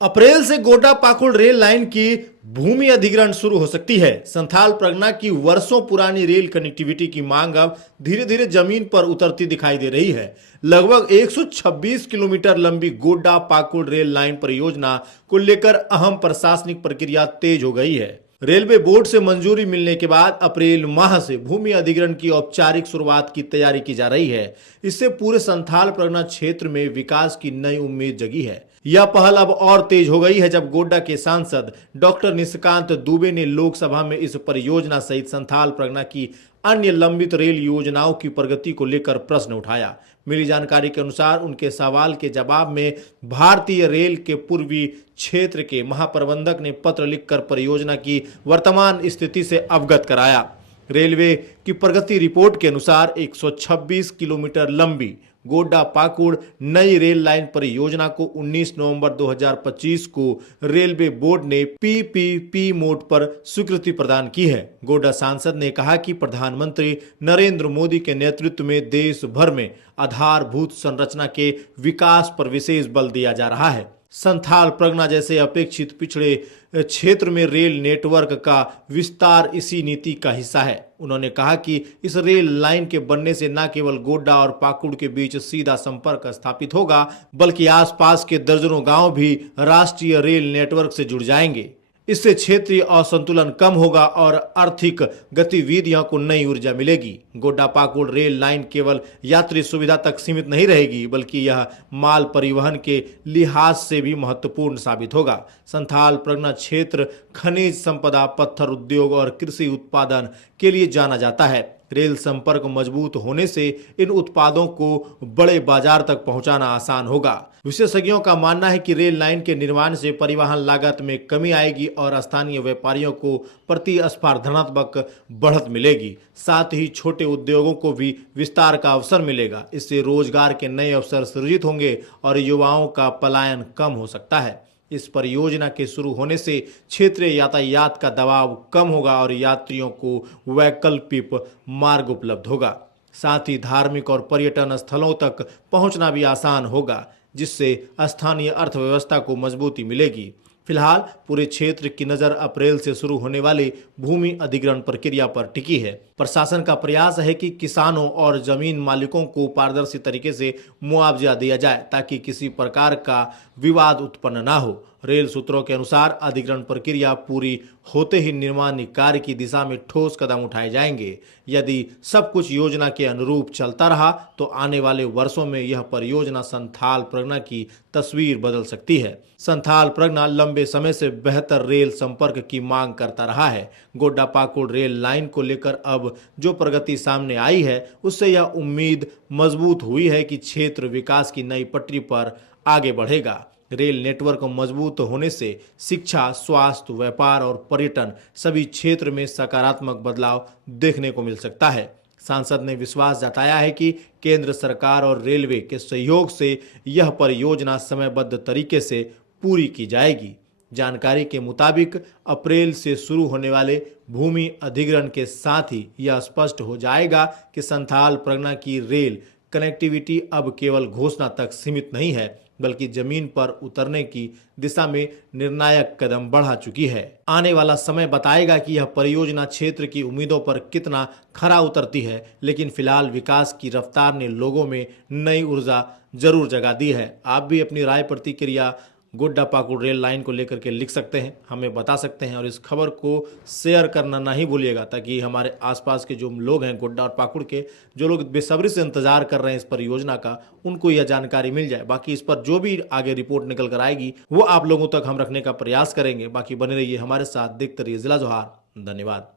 अप्रैल से Godda Pakur rail line की भूमि अधिग्रहण शुरू हो सकती है। संथाल परगना की वर्षों पुरानी रेल कनेक्टिविटी की मांग अब धीरे धीरे जमीन पर उतरती दिखाई दे रही है। लगभग 126 किलोमीटर लंबी गोड्डा पाकुड़ रेल लाइन परियोजना को लेकर अहम प्रशासनिक प्रक्रिया तेज हो गई है। रेलवे बोर्ड से मंजूरी मिलने के बाद अप्रैल माह से भूमि अधिग्रहण की औपचारिक शुरुआत की तैयारी की जा रही है। इससे पूरे संथाल परगना क्षेत्र में विकास की नई उम्मीद जगी है। यह पहल अब और तेज हो गई है जब गोड्डा के सांसद डॉक्टर निशिकांत दुबे ने लोकसभा में इस परियोजना सहित संथाल परगना की अन्य लंबित रेल योजनाओं की प्रगति को लेकर प्रश्न उठाया। मिली जानकारी के अनुसार उनके सवाल के जवाब में भारतीय रेल के पूर्वी क्षेत्र के महाप्रबंधक ने पत्र लिखकर परियोजना की वर्तमान स्थिति से अवगत कराया। रेलवे की प्रगति रिपोर्ट के अनुसार 126 किलोमीटर लंबी गोड्डा पाकुड़ नई रेल लाइन परियोजना को 19 नवंबर 2025 को रेलवे बोर्ड ने पीपीपी मोड पर स्वीकृति प्रदान की है। गोड्डा सांसद ने कहा कि प्रधानमंत्री नरेंद्र मोदी के नेतृत्व में देश भर में आधारभूत संरचना के विकास पर विशेष बल दिया जा रहा है। संथाल परगना जैसे अपेक्षित पिछड़े क्षेत्र में रेल नेटवर्क का विस्तार इसी नीति का हिस्सा है। उन्होंने कहा कि इस रेल लाइन के बनने से न केवल गोड्डा और पाकुड़ के बीच सीधा संपर्क स्थापित होगा, बल्कि आसपास के दर्जनों गांव भी राष्ट्रीय रेल नेटवर्क से जुड़ जाएंगे। इससे क्षेत्रीय असंतुलन कम होगा और आर्थिक गतिविधियों को नई ऊर्जा मिलेगी। गोड्डा पाकुड़ रेल लाइन केवल यात्री सुविधा तक सीमित नहीं रहेगी, बल्कि यह माल परिवहन के लिहाज से भी महत्वपूर्ण साबित होगा। संथाल परगना क्षेत्र खनिज संपदा, पत्थर उद्योग और कृषि उत्पादन के लिए जाना जाता है। रेल संपर्क मजबूत होने से इन उत्पादों को बड़े बाजार तक पहुंचाना आसान होगा। विशेषज्ञों का मानना है कि रेल लाइन के निर्माण से परिवहन लागत में कमी आएगी और स्थानीय व्यापारियों को प्रतिस्पर्धात्मक बढ़त मिलेगी। साथ ही छोटे उद्योगों को भी विस्तार का अवसर मिलेगा। इससे रोजगार के नए अवसर सृजित होंगे और युवाओं का पलायन कम हो सकता है। इस परियोजना के शुरू होने से क्षेत्रीय यातायात का दबाव कम होगा और यात्रियों को वैकल्पिक मार्ग उपलब्ध होगा। साथ ही धार्मिक और पर्यटन स्थलों तक पहुंचना भी आसान होगा, जिससे स्थानीय अर्थव्यवस्था को मजबूती मिलेगी। फिलहाल पूरे क्षेत्र की नज़र अप्रैल से शुरू होने वाली भूमि अधिग्रहण प्रक्रिया पर टिकी है। प्रशासन का प्रयास है कि किसानों और जमीन मालिकों को पारदर्शी तरीके से मुआवजा दिया जाए ताकि किसी प्रकार का विवाद उत्पन्न न हो। रेल सूत्रों के अनुसार अधिग्रहण प्रक्रिया पूरी होते ही निर्माण कार्य की दिशा में ठोस कदम उठाए जाएंगे। यदि सब कुछ योजना के अनुरूप चलता रहा तो आने वाले वर्षों में यह परियोजना संथाल परगना की तस्वीर बदल सकती है। संथाल परगना लंबे समय से बेहतर रेल संपर्क की मांग करता रहा है। गोड्डा पाकुड़ रेल लाइन को लेकर अब जो प्रगति सामने आई है, उससे यह उम्मीद मजबूत हुई है कि क्षेत्र विकास की नई पटरी पर आगे बढ़ेगा। रेल नेटवर्क मजबूत होने से शिक्षा, स्वास्थ्य, व्यापार और पर्यटन सभी क्षेत्र में सकारात्मक बदलाव देखने को मिल सकता है। सांसद ने विश्वास जताया है कि केंद्र सरकार और रेलवे के सहयोग से यह परियोजना समयबद्ध तरीके से पूरी की जाएगी। जानकारी के मुताबिक अप्रैल से शुरू होने वाले भूमि अधिग्रहण के साथ ही यह स्पष्ट हो जाएगा कि संथाल परगना की रेल कनेक्टिविटी अब केवल घोषणा तक सीमित नहीं है, बल्कि जमीन पर उतरने की दिशा में निर्णायक कदम बढ़ा चुकी है। आने वाला समय बताएगा कि यह परियोजना क्षेत्र की उम्मीदों पर कितना खरा उतरती है, लेकिन फिलहाल विकास की रफ्तार ने लोगों में नई ऊर्जा जरूर जगा दी है। आप भी अपनी राय प्रतिक्रिया गोड्डा पाकुड़ रेल लाइन को लेकर के लिख सकते हैं, हमें बता सकते हैं और इस खबर को शेयर करना नहीं भूलिएगा ताकि हमारे आसपास के जो लोग हैं गोड्डा और पाकुड़ के, जो लोग बेसब्री से इंतजार कर रहे हैं इस परियोजना का, उनको यह जानकारी मिल जाए। बाकी इस पर जो भी आगे रिपोर्ट निकल कर आएगी वो आप लोगों तक हम रखने का प्रयास करेंगे। बाकी बने रहिए हमारे साथ, देखते रहिए जिला जोहार। धन्यवाद।